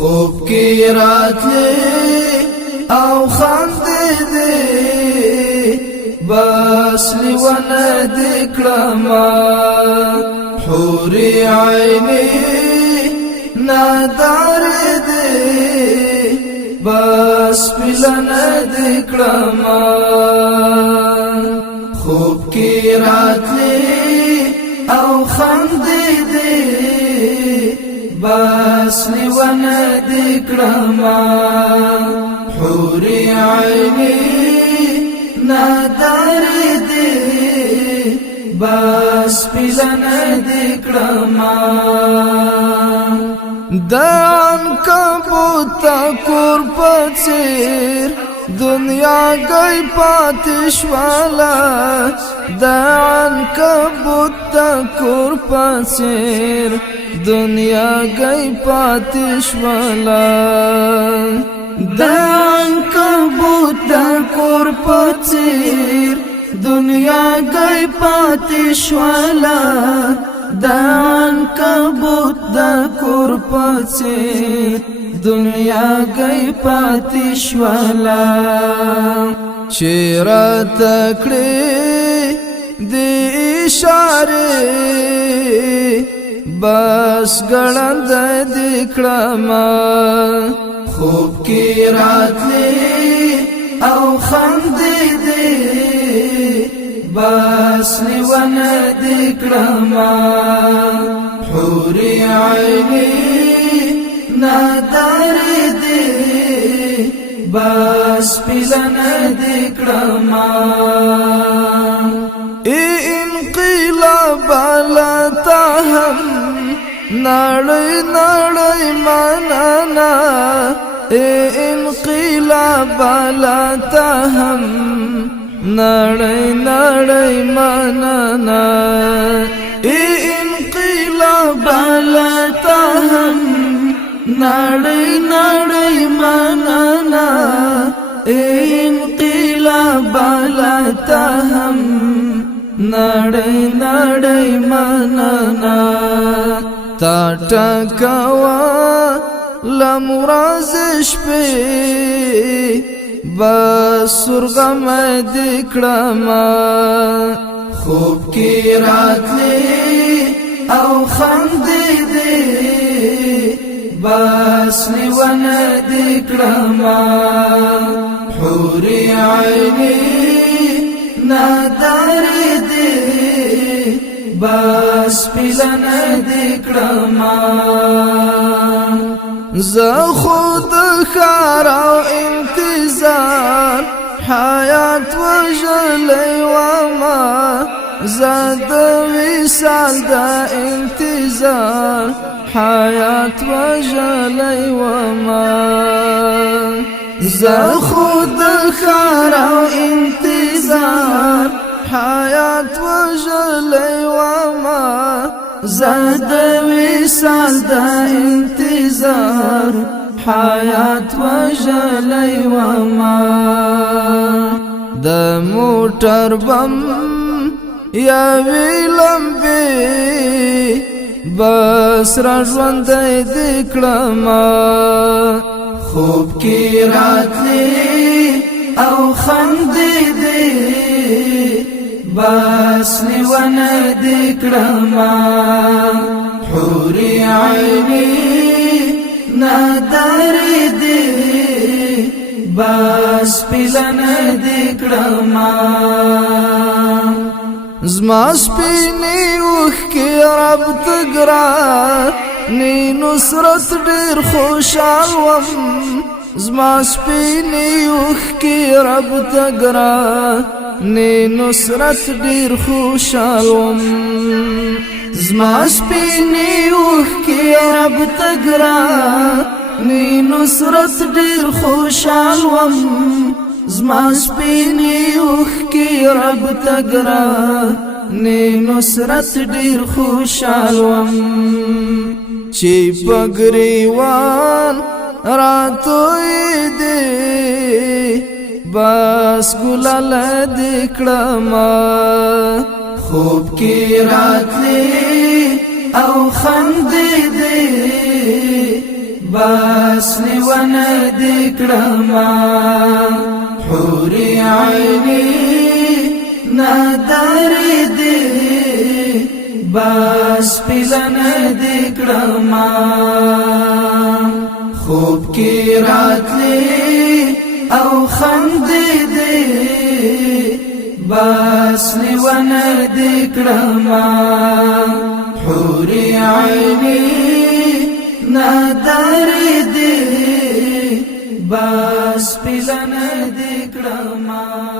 خوب کی راتلی او خندیدی بس لیونه دکړما حوری عینی نادار دی بس پلنه دکړما خوب کی راتلی او خندیدی بس لیونه دکړما حوری عینی نادار دی بس پلنه دکړما دان کبوت کور پڅیر دنیا گئی پاتشوالا دان کبوت کور پڅیر دنیا گئی پاتشوالا دان کبوت کور پڅیر دنیا گئی پاتشوالا دان کبوت کور پڅیر دنیا گئی پاتشوالا چیرې تکړه دی اشاره بس ګړند دکړما خوب کی راتلی او خندیدی بس لیونه دکړما حوری عینی نادار دی بس پلنه دکړما انقلاب لتا هم نړۍ نړۍ منانا انقلاب لتا هم نړۍ نړۍ منانا انقلاب لتا هم نړۍ نړۍ منانا انقلاب لتا هم نړۍ نړۍ منانا تا ټکوا لمراز شپې بس سرغم دکړما خوب کی راتلی او خندیدی بس لیونه دکړما حوری عینی نادار دی بس پلنه دکړما زه خود خارو انتظار حیات وجلی وما زاد وصال دا انتظار حیات وجلی وما زه خود خارو انتظار حیات وجلی وما زاد وصال دا انتظار حیات وجلی وما د موټر بم یا ویلم بی بس را ژوند دکړما خوب کی راتلی او خندیدی بس لیونه دکړما حوری عینی نادار دی بس پلنه دکړما زما سپینې اوښکې رب ته ګرانې نصرت ډېر خوشحال وم زما سپینې اوښکې رب ته ګرانې نصرت ډېر خوشحال وم زما سپینې اوښکې رب ته ګرانې نصرت ډېر خوشحال وم زما سپینې اوښکې رب ته ګرانې نصرت ډېر خوشحال وم چې په ګریوان راتویدې بس ګلاله دکړما خوب کی راتلی او خندیدی بس نیونه دی کړما حوري عیني نادری دی بس پلنه دی کړما خوب کی راتلی او خندې دی بس نیونه دی کړما حوري عیني نادری دی بس پلنه دی کړما